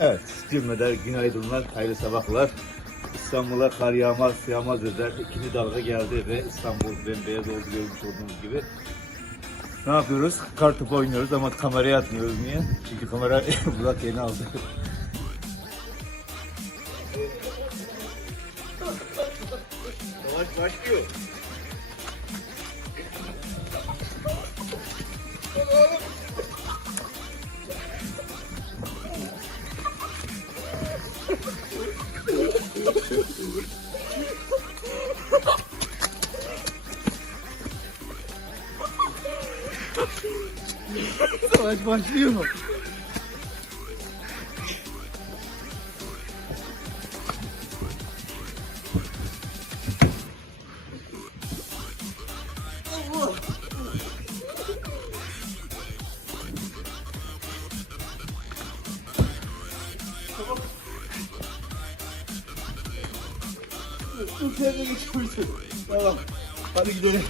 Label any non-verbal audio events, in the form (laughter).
Evet, cümleden günaydınlar, hayırlı sabahlar. İstanbul'a kar yağmaz, yağmaz özel ikinci dalga geldi ve İstanbul bembeyaz oldu görmüş olduğunuz gibi. Ne yapıyoruz? Kar topu oynuyoruz ama kameraya atmıyoruz. Niye? Çünkü kamera (laughs) Burak yeni aldı. Başlıyor. Savaş başlıyor mu? Dur Tamam. Hadi gidelim.